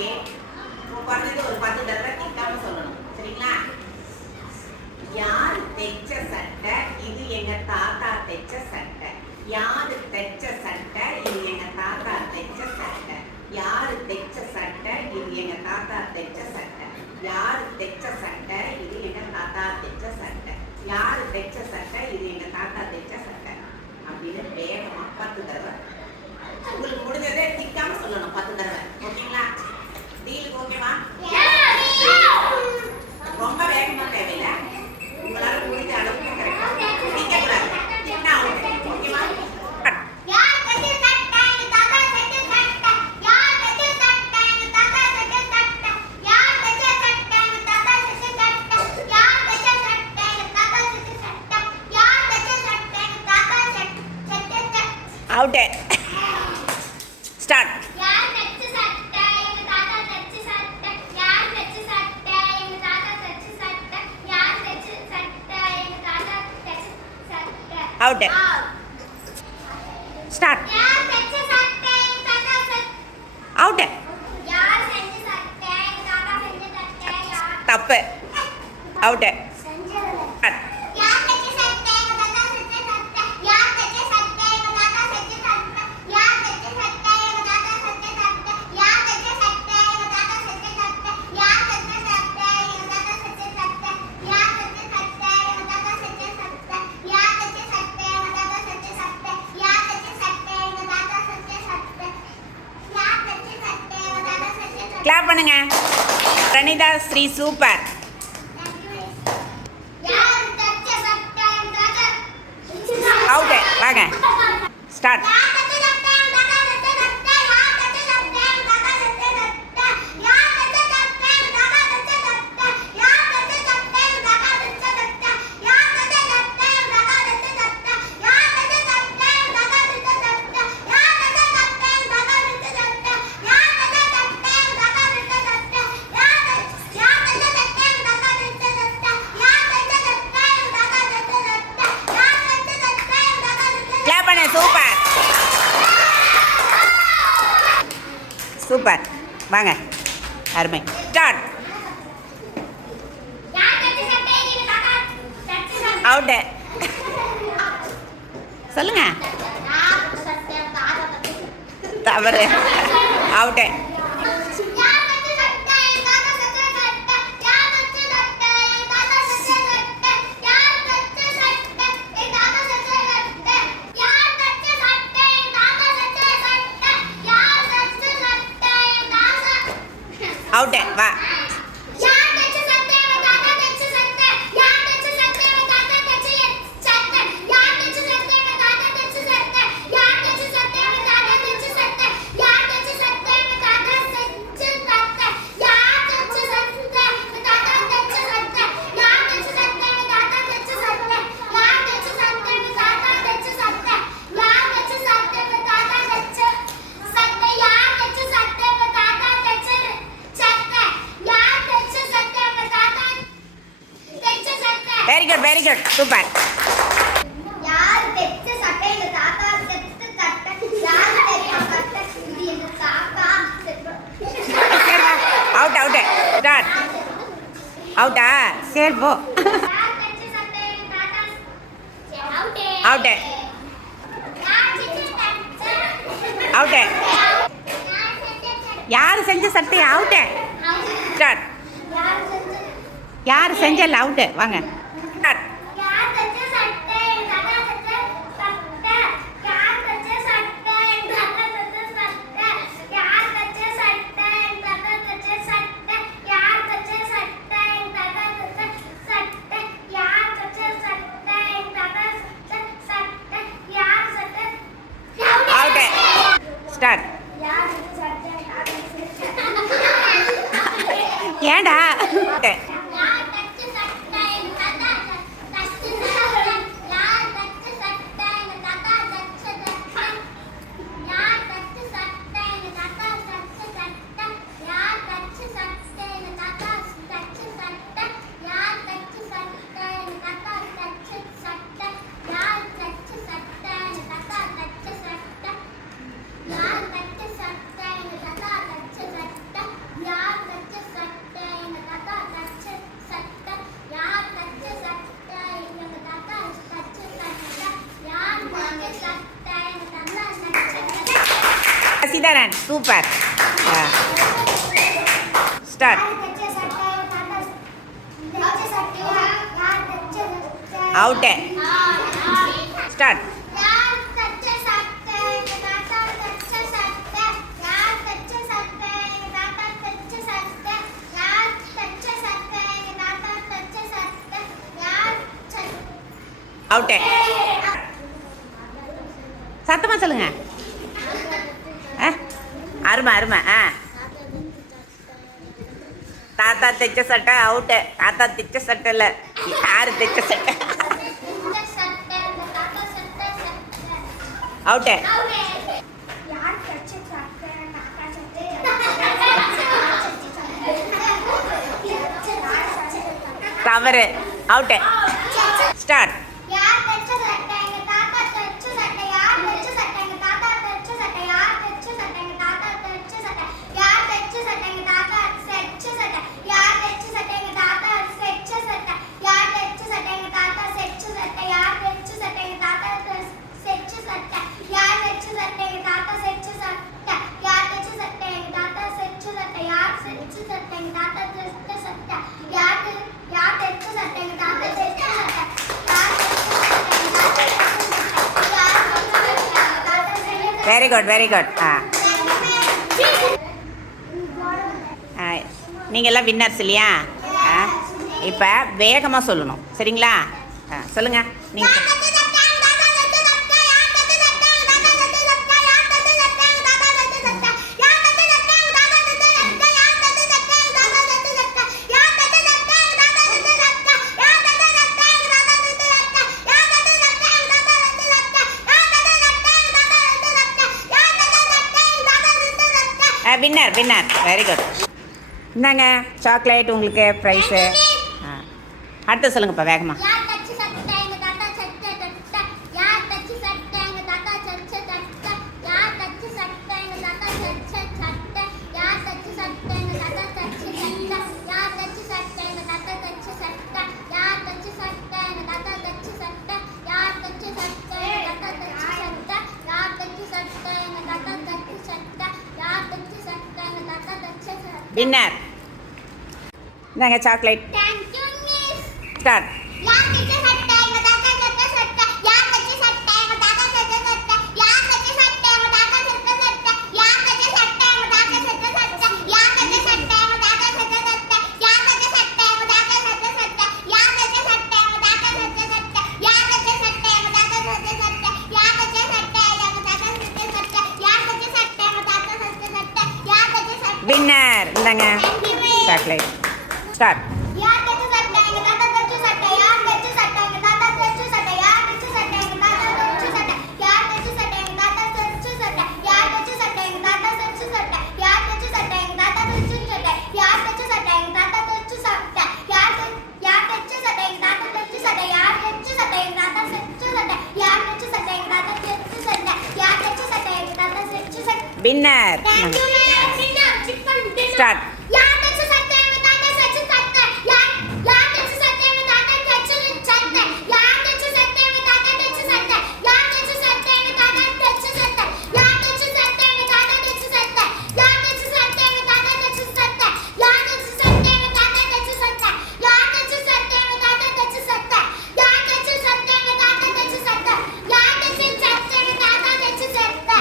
வாங்கி ஒரு பத்து தடவை திட்டாம சொல்லணும் சரிங்களா யார் தைச்ச சட்டை? இது எங்க தாத்தா தைச்ச சட்டை. யாரு தைச்ச சட்டை? இது எங்க தாத்தா தைச்ச சட்டை. யாரு தைச்ச சட்டை? இது எங்க தாத்தா தைச்ச சட்டை. யாரு தைச்ச சட்டை இது எங்க தாத்தா தைச்ச சட்டை யாரு தைச்ச சட்டை இது எங்க தாத்தா தைச்ச சட்டை அப்படின்னு வேகமா பத்து தடவை. உங்களுக்கு முடிஞ்சதே திக்காம சொல்லணும் பத்து தடவை. about it. Start. Out. தப்பு அவுட் கிளாப் பண்ணுங்கள் பிரணிதா ஸ்ரீ சூப்பர். வாங்க. அருமை. ஸ்டார்ட் அவுட்டு சொல்லுங்க. தவறு. Out เขาแดดว่า very good very good super out out start அவுட்டா சரி போ. அவுட்டு அவுட்டு யார் செஞ்ச சட்டை? அவுட்டே ஸ்டார்ட் யார் செஞ்ச லவுட்டு வாங்க. Sridharan super start out start out சத்தமாக சொல்லுங்கள் அருமை அருமை. ஆ. தாத்தா தைச்ச சட்டை அவுட்டு தாத்தா தைச்ச சட்டை இல்லை. யாரு தைச்ச சட்டை? அவுட்டு தவறு out start very good very good ஆ நீங்கள்லாம் வின்னர்ஸ் இல்லையா? இப்போ வேகமாக சொல்லணும். சரிங்களா? ஆ சொல்லுங்கள் நீங்கள் வின்னர் வின்னர் வெரி குட் இந்தாங்க சாக்லேட் உங்களுக்கு ப்ரைஸு ஆ. அடுத்து சொல்லுங்கப்பா வேகமாக வின்னர் இந்தாங்க சாக்லேட் ஸ்டார்ட் டின்னர் இல்லைங்க chocolate start Binar. Thank you. Start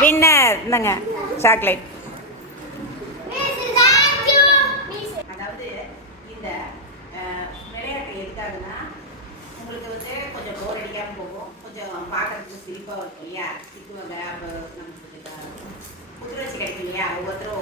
winner என்னங்க சாக்லேட் 对呀，这个大家不那么这个，我们这个怎么样？我这。